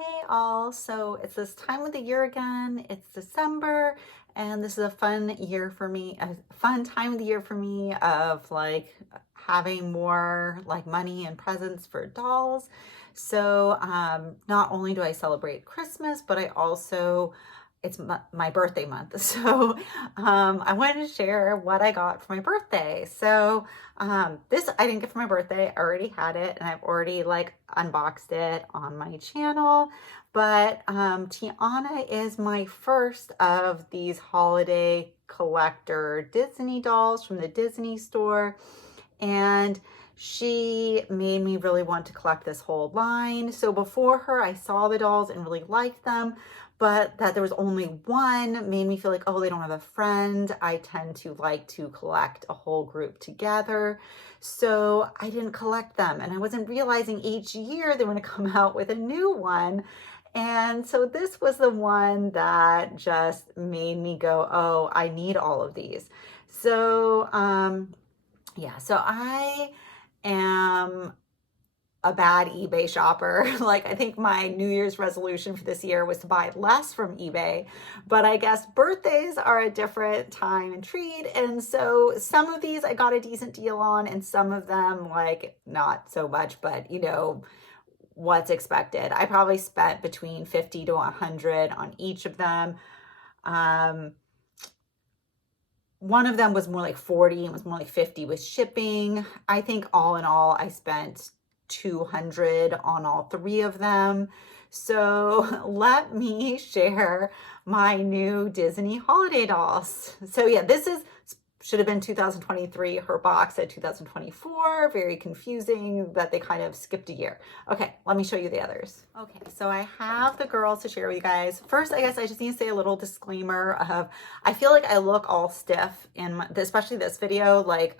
Hey all, so it's this time of the year again. It's December, and this is a fun year for me, a fun time of the year for me of like having more like money and presents for dolls. So not only do I celebrate Christmas, but I also it's my birthday month. So I wanted to share what I got for my birthday. So this I didn't get for my birthday. I already had it and I've already like unboxed it on my channel. But Tiana is my first of these holiday collector Disney dolls from the Disney store. And she made me really want to collect this whole line. So before her, I saw the dolls and really liked them, but that there was only one made me feel like, oh, they don't have a friend. I tend to like to collect a whole group together. So I didn't collect them, and I wasn't realizing each year they were going to come out with a new one. And so this was the one that just made me go, oh, I need all of these. So, yeah, so I am a bad eBay shopper. Like, I think my New Year's resolution for this year was to buy less from eBay, but I guess birthdays are a different time and treat. And so some of these I got a decent deal on, and some of them like not so much, but you know, what's expected. I probably spent between 50 to 100 on each of them. One of them was more like 40 and was more like 50 with shipping. I think all in all, I spent 200 on all three of them. So let me share my new Disney holiday dolls. So yeah, this should have been 2023. Her box said 2024. Very confusing that they kind of skipped a year. Okay, let me show you the others. Okay, so I have the girls to share with you guys. First, I guess I just need to say a little disclaimer of, I feel like I look all stiff in especially this video. Like,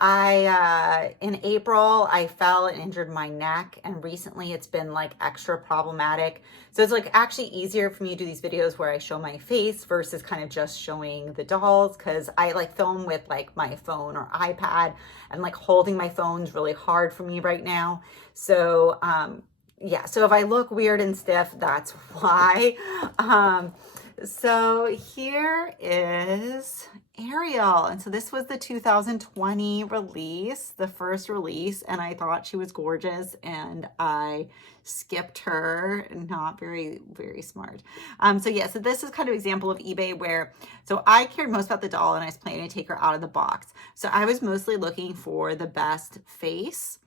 in April, I fell and injured my neck, and recently it's been like extra problematic. So it's like actually easier for me to do these videos where I show my face versus kind of just showing the dolls, because I like film with like my phone or iPad, and like holding my phone's really hard for me right now. So, yeah, so if I look weird and stiff, that's why. So here is Ariel. And so this was the 2020 release, the first release, and I thought she was gorgeous, and I skipped her. Not very, very smart. So yeah, so this is kind of example of eBay where, so I cared most about the doll and I was planning to take her out of the box. So I was mostly looking for the best face.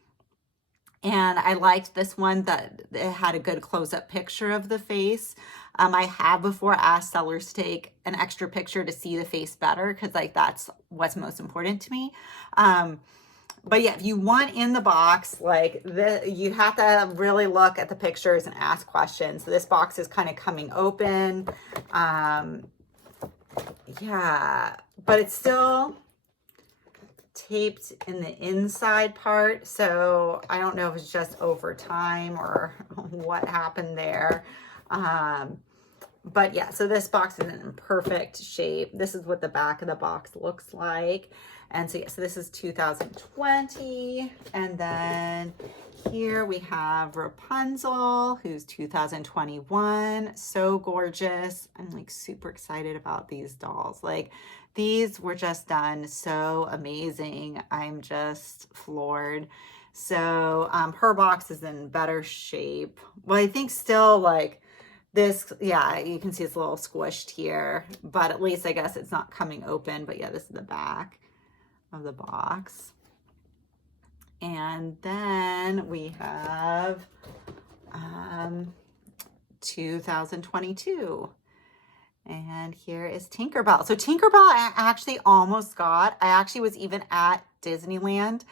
And I liked this one that it had a good close-up picture of the face. I have before asked sellers to take an extra picture to see the face better, because like that's what's most important to me. But yeah, if you want in the box, like you have to really look at the pictures and ask questions. So this box is kind of coming open. Yeah, but it's still taped in the inside part, so I don't know if it's just over time or what happened there. But yeah, so this box is in perfect shape. This is what the back of the box looks like. And so yeah, so this is 2020, and then here we have Rapunzel, who's 2021. So gorgeous. I'm like super excited about these dolls. Like, these were just done so amazing. I'm just floored. So her box is in better shape. Well, I think still like this, yeah, you can see it's a little squished here, but at least I guess it's not coming open. But yeah, this is the back of the box. And then we have 2022. And here is Tinkerbell. So Tinkerbell I actually almost got. I actually was even at Disneyland,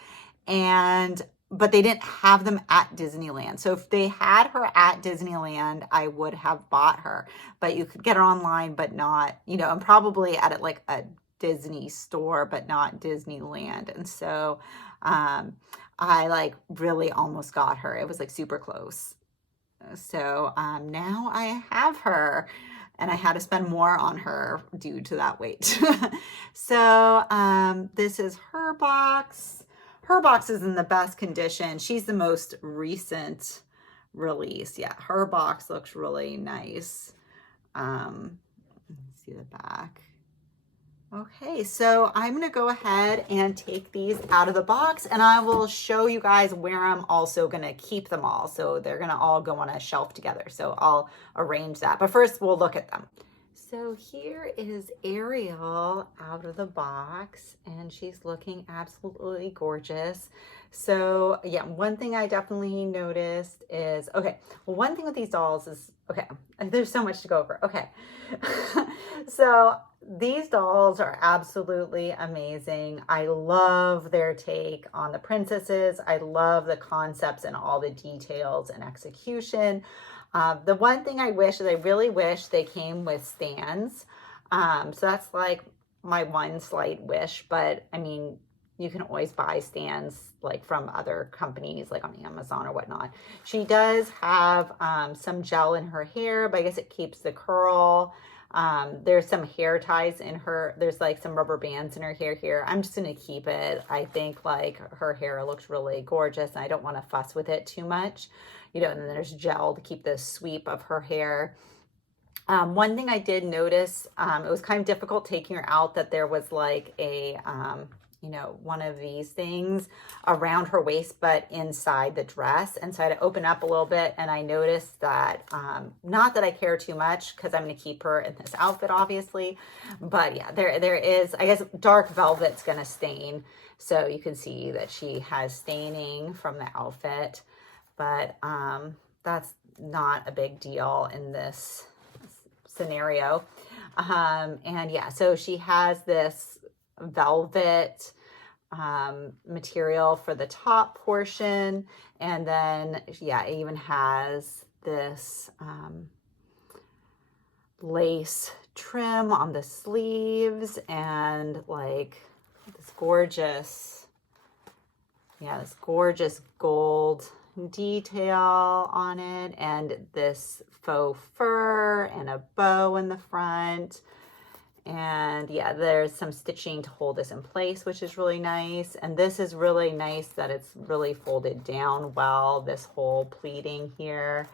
but they didn't have them at Disneyland. So if they had her at Disneyland, I would have bought her. But you could get her online, but not, you know, and probably at like a Disney store, but not Disneyland. And so I like really almost got her. It was like super close. So now I have her, and I had to spend more on her due to that weight. So this is her box. Her box is in the best condition. She's the most recent release. Yeah, her box looks really nice. Let me see the back. Okay, so I'm gonna go ahead and take these out of the box, and I will show you guys where I'm also gonna keep them all. So they're gonna all go on a shelf together. So I'll arrange that. But first we'll look at them. So here is Ariel out of the box, and she's looking absolutely gorgeous. So yeah, one thing I definitely noticed is, okay, well, one thing with these dolls is, okay, there's so much to go over. Okay. So these dolls are absolutely amazing. I love their take on the princesses. I love the concepts and all the details and execution. The one thing I wish is I really wish they came with stands. So that's like my one slight wish, but I mean, you can always buy stands like from other companies, like on Amazon or whatnot. She does have some gel in her hair, but I guess it keeps the curl. There's some hair ties in her. There's like some rubber bands in her hair here. I'm just going to keep it. I think like her hair looks really gorgeous, and I don't want to fuss with it too much. You know, and then there's gel to keep the sweep of her hair. One thing I did notice, it was kind of difficult taking her out, that there was like a, you know, one of these things around her waist, but inside the dress. And so I had to open up a little bit, and I noticed that, not that I care too much because I'm going to keep her in this outfit, obviously. But yeah, there is, I guess, dark velvet's going to stain. So you can see that she has staining from the outfit. But that's not a big deal in this scenario. And yeah, so she has this velvet material for the top portion, and then yeah, it even has this lace trim on the sleeves, and like this gorgeous, yeah, this gorgeous gold detail on it, and this faux fur and a bow in the front. And yeah, there's some stitching to hold this in place, which is really nice. And this is really nice that it's really folded down well, this whole pleating here.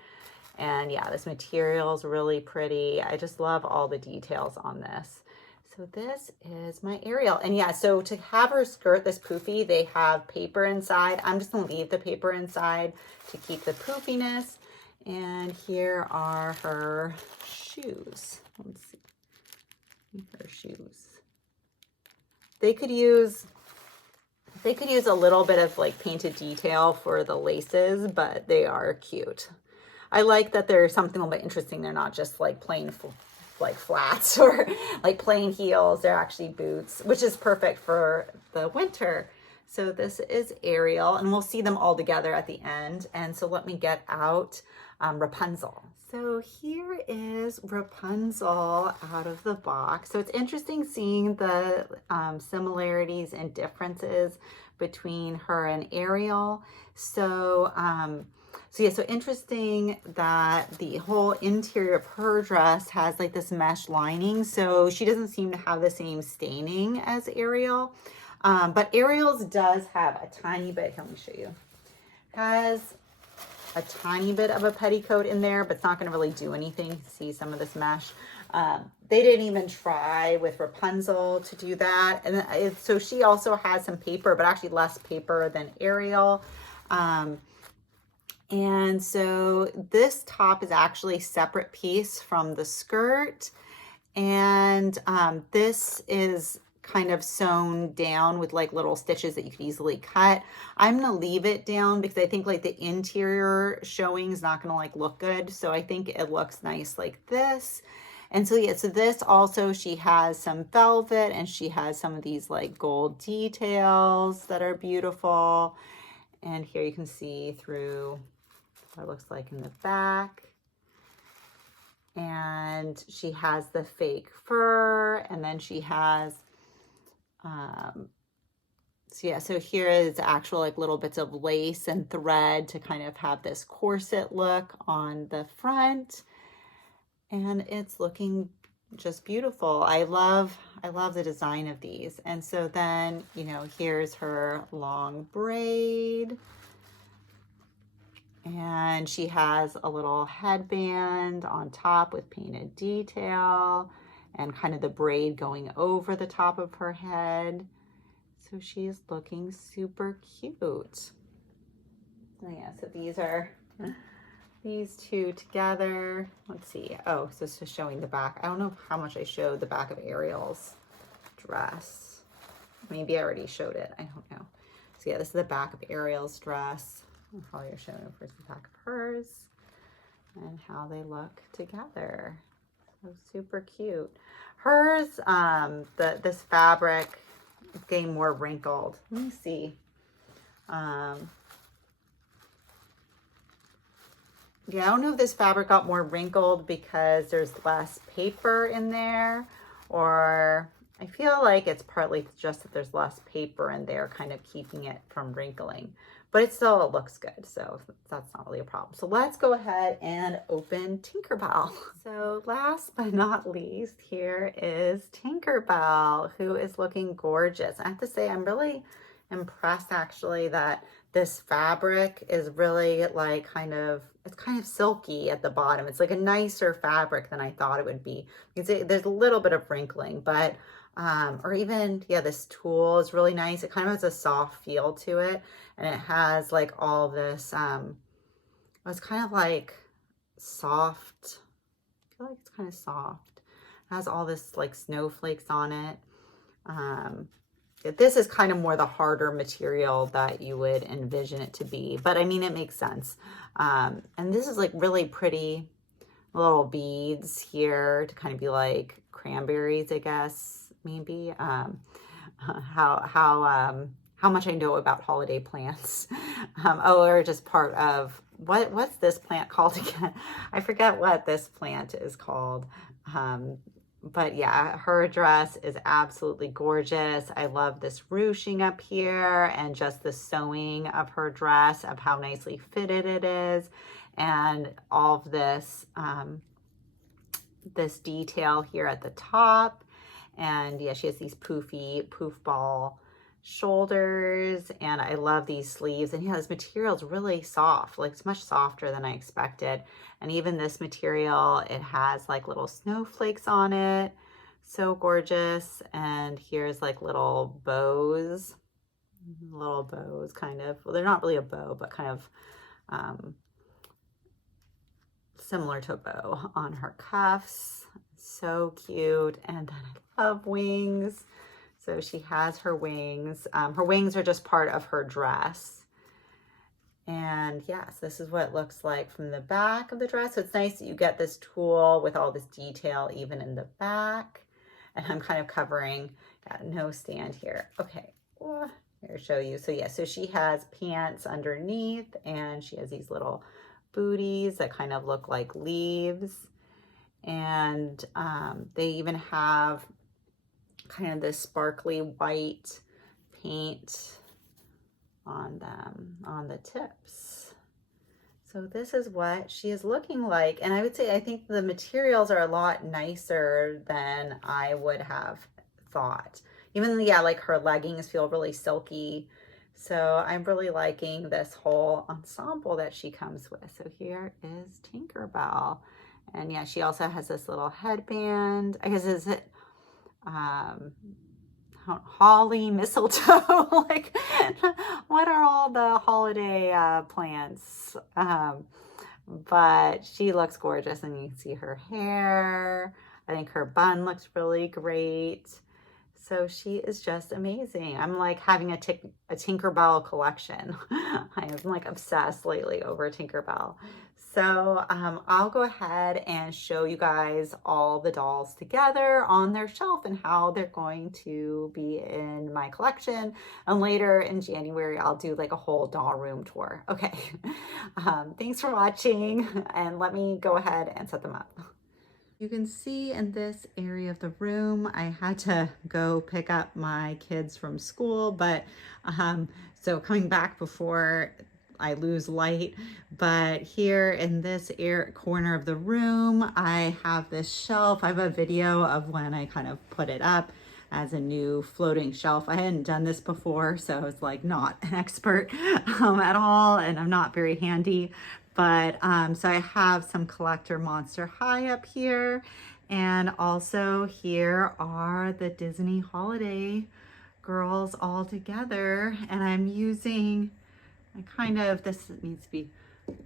And yeah, this material is really pretty. I just love all the details on this. So this is my Ariel. And yeah, so to have her skirt, this poofy, they have paper inside. I'm just gonna leave the paper inside to keep the poofiness. And here are her shoes. Let's see, her shoes. They could use a little bit of like painted detail for the laces, but they are cute. I like that there's something a little bit interesting. They're not just like plain like flats or like plain heels. They're actually boots, which is perfect for the winter. So this is Ariel, and we'll see them all together at the end. And so let me get out Rapunzel. So here is Rapunzel out of the box. So it's interesting seeing the similarities and differences between her and Ariel. So yeah, so interesting that the whole interior of her dress has like this mesh lining. So she doesn't seem to have the same staining as Ariel. But Ariel's does have a tiny bit, here, let me show you, has a tiny bit of a petticoat in there, but it's not going to really do anything. See some of this mesh. They didn't even try with Rapunzel to do that. And so she also has some paper, but actually less paper than Ariel. And so this top is actually a separate piece from the skirt. And this is kind of sewn down with like little stitches that you could easily cut. I'm going to leave it down because I think like the interior showing is not going to like look good. So I think it looks nice like this. And so yeah, so this also, she has some velvet, and she has some of these like gold details that are beautiful. And here you can see through what it looks like in the back. And she has the fake fur, and then she has so yeah, so here is actual like little bits of lace and thread to kind of have this corset look on the front, and it's looking just beautiful. I love the design of these. And so then, you know, here's her long braid. And she has a little headband on top with painted detail and kind of the braid going over the top of her head. So she is looking super cute. So yeah, so these are these two together. Let's see. Oh, so this is showing the back. I don't know how much I showed the back of Ariel's dress. Maybe I already showed it. I don't know. So yeah, this is the back of Ariel's dress. I'll probably show it first the back of hers and how they look together. So super cute. Hers, this fabric is getting more wrinkled. Let me see. Yeah, I don't know if this fabric got more wrinkled because there's less paper in there, or I feel like it's partly just that there's less paper in there kind of keeping it from wrinkling, but it still looks good. So that's not really a problem. So let's go ahead and open Tinkerbell. So last but not least, here is Tinkerbell, who is looking gorgeous. I have to say, I'm really impressed actually that this fabric is really like it's kind of silky at the bottom. It's like a nicer fabric than I thought it would be. There's a little bit of wrinkling, but or even, yeah, this tulle is really nice. It kind of has a soft feel to it, and it has like all this it's kind of like soft. I feel like it's kind of soft. It has all this like snowflakes on it. This is kind of more the harder material that you would envision it to be, but I mean, it makes sense. And this is like really pretty little beads here to kind of be like cranberries, I guess, maybe. How much I know about holiday plants. Or just part of, what's this plant called again? I forget what this plant is called. But yeah, her dress is absolutely gorgeous. I love this ruching up here and just the sewing of her dress, of how nicely fitted it is, and all of this this detail here at the top. And yeah, she has these poofy poof ball shoulders, and I love these sleeves. And yeah, this material is really soft, like it's much softer than I expected. And even this material, it has like little snowflakes on it. So gorgeous. And here's like little bows kind of. Well, they're not really a bow, but kind of similar to a bow on her cuffs. So cute. And then I love wings. So she has her wings. Her wings are just part of her dress. And yes, this is what it looks like from the back of the dress. So it's nice that you get this tulle with all this detail even in the back. And I'm kind of covering, got no stand here. Okay, here, show you. So yeah, so she has pants underneath, and she has these little booties that kind of look like leaves. And they even have kind of this sparkly white paint on them, on the tips. So this is what she is looking like. And I would say, I think the materials are a lot nicer than I would have thought. Even, yeah, like her leggings feel really silky. So I'm really liking this whole ensemble that she comes with. So here is Tinkerbell. And yeah, she also has this little headband. I guess, is it holly, mistletoe? Like, what are all the holiday plants? But she looks gorgeous, and you can see her hair. I think her bun looks really great. So she is just amazing. I'm like having a Tinkerbell collection. I am like obsessed lately over Tinkerbell. So I'll go ahead and show you guys all the dolls together on their shelf and how they're going to be in my collection. And later in January, I'll do like a whole doll room tour. Okay, thanks for watching, and let me go ahead and set them up. You can see in this area of the room, I had to go pick up my kids from school, but so coming back before I lose light. But here in this corner of the room, I have this shelf. I have a video of when I kind of put it up. as a new floating shelf. I hadn't done this before, so I was like not an expert at all, and I'm not very handy. But so I have some collector Monster High up here, and also here are the Disney holiday girls all together. And I'm using, this needs to be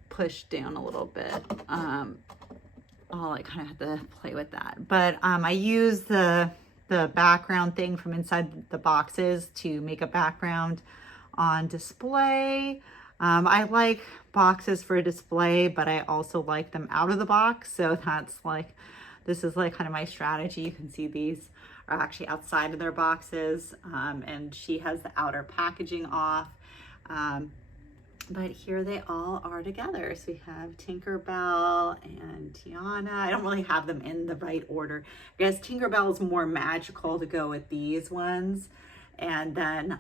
pushed down a little bit. I kind of have to play with that. But I use the background thing from inside the boxes to make a background on display. I like boxes for display, but I also like them out of the box. So this is like kind of my strategy. You can see these are actually outside of their boxes, and she has the outer packaging off. But here they all are together. So we have Tinkerbell and Tiana. I don't really have them in the right order. I guess Tinkerbell is more magical to go with these ones. And then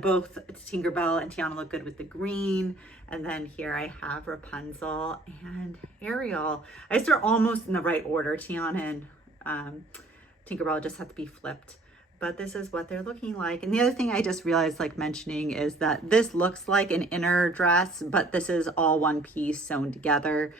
both Tinkerbell and Tiana look good with the green. And then here I have Rapunzel and Ariel. I guess they're almost in the right order. Tiana and Tinkerbell just have to be flipped. But this is what they're looking like. And the other thing I just realized mentioning is that this looks like an inner dress, but this is all one piece sewn together.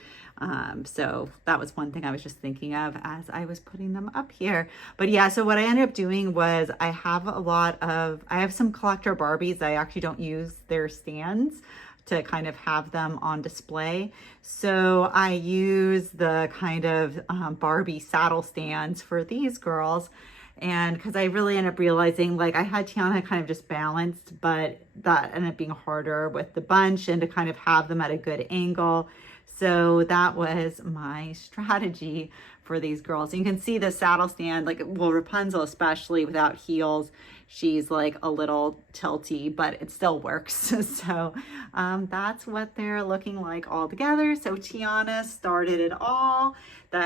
So that was one thing I was just thinking of as I was putting them up here. But yeah, so what I ended up doing was I have some collector Barbies. I actually don't use their stands to kind of have them on display. So I use the kind of Barbie saddle stands for these girls. And because I really ended up realizing, I had Tiana kind of just balanced, but that ended up being harder with the bunch and to kind of have them at a good angle. So that was my strategy for these girls. And you can see the saddle stand, Rapunzel, especially without heels, she's a little tilty, but it still works. So that's what they're looking like all together. So Tiana started it all.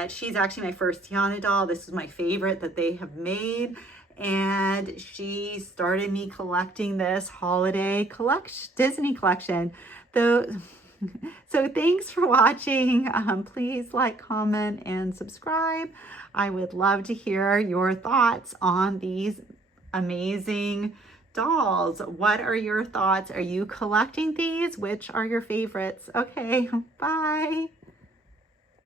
She's actually my first Tiana doll. This is my favorite that they have made. And she started me collecting this holiday Disney collection. So thanks for watching. Please like, comment, and subscribe. I would love to hear your thoughts on these amazing dolls. What are your thoughts? Are you collecting these? Which are your favorites? Okay, bye.